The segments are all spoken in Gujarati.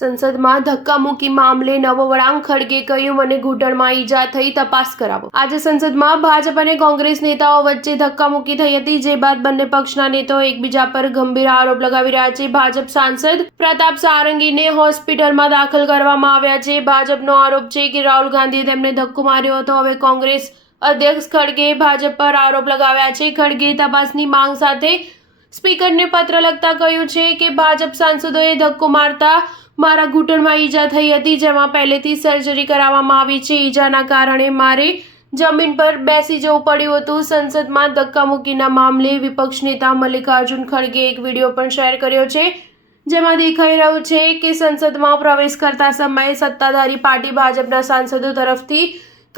સંસદમાં ધક્કામુક્કી મામલે નવો વળાંક. ખડગે કહ્યું, મને ઘૂંટણમાં ઈજા થઈ, તપાસ કરાવો. આજે સંસદમાં ભાજપ અને કોંગ્રેસ નેતાઓ વચ્ચે ધક્કામુક્કી થઈ હતી, જે બાદ બંને પક્ષના નેતાઓ એકબીજા પર ગંભીર આરોપ લગાવી રહ્યા છે. ભાજપ સાંસદ પ્રતાપ સારંગીને હોસ્પિટલમાં દાખલ કરવામાં આવ્યા છે. ભાજપનો આરોપ છે કે રાહુલ ગાંધીએ તેમને ધક્કો માર્યો હતો. હવે કોંગ્રેસ અધ્યક્ષ ખડગેએ ભાજપ પર આરોપ લગાવ્યા છે. ખડગેએ તપાસની માંગ સાથે સ્પીકરને પત્ર લખતા કહ્યું છે કે ભાજપ સાંસદોએ ધક્કો મારતા મારા ઘૂંટણમાં ઈજા થઈ હતી, જેમાં પહેલેથી સર્જરી કરાવવામાં આવી છે. ઈજાના કારણે મારે જમીન પર બેસી જવું પડ્યું હતું. સંસદમાં ધક્કામુક્કીના મામલે વિપક્ષ નેતા મલ્લિકાર્જુન ખડગેએ એક વિડીયો પણ શેર કર્યો છે, જેમાં દેખાઈ રહ્યું છે કે સંસદમાં પ્રવેશ કરતા સમયે સત્તાધારી પાર્ટી ભાજપના સાંસદો તરફથી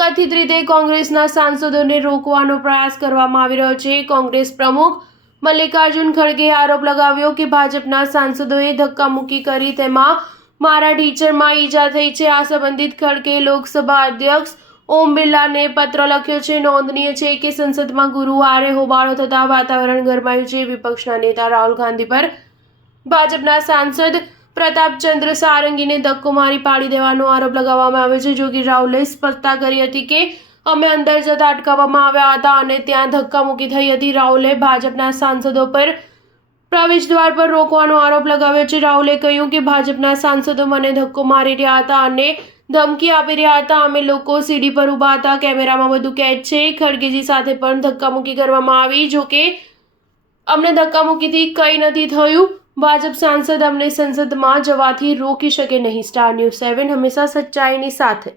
કથિત રીતે કોંગ્રેસના સાંસદોને રોકવાનો પ્રયાસ કરવામાં આવી રહ્યો છે. કોંગ્રેસ પ્રમુખ મલ્લિકાર્જુન ખડગેએ આરોપ લગાવ્યો કે ભાજપના સાંસદોએ ધક્કામુક્કી કરી, તેમાં મારા ટીચરમાં ઈજા થઈ છે. આ સંબંધિત ખડગેએ લોકસભા અધ્યક્ષ ઓમ બિરલાને પત્ર લખ્યો છે. નોંધનીય છે કે સંસદમાં ગુરુવારે હોબાળો થતાં વાતાવરણ ગરમાયું છે. વિપક્ષના નેતા રાહુલ ગાંધી પર ભાજપના સાંસદ પ્રતાપચંદ્ર સારંગીને ધક્કો મારી પાડી દેવાનો આરોપ લગાવવામાં આવ્યો છે. જો કે રાહુલે સ્પષ્ટતા કરી હતી કે અમે અંદર જતા અટકાવવામાં આવ્યા હતા અને ત્યાં ધક્કામુક્કી થઈ હતી. રાહુલે ભાજપના સાંસદો પર પ્રવેશ દ્વાર પર રોકવાનો આરોપ લગાવ્યો છે. રાહુલે કહ્યું કે ભાજપના સાંસદો મને ધક્કો મારી રહ્યા હતા અને ધમકી આપી રહ્યા હતા. અમે લોકો સીડી પર ઊભા હતા. કેમેરામાં બધું કેદ છે. ખડગેજી સાથે પણ ધક્કામુક્કી કરવામાં આવી. જો કે અમને ધક્કામુક્કીથી કંઈ નથી થયું. ભાજપ સાંસદ અમને સંસદમાં જવાથી રોકી શકે નહીં. સ્ટાર ન્યૂઝ 7 હંમેશા સચ્ચાઈની સાથે.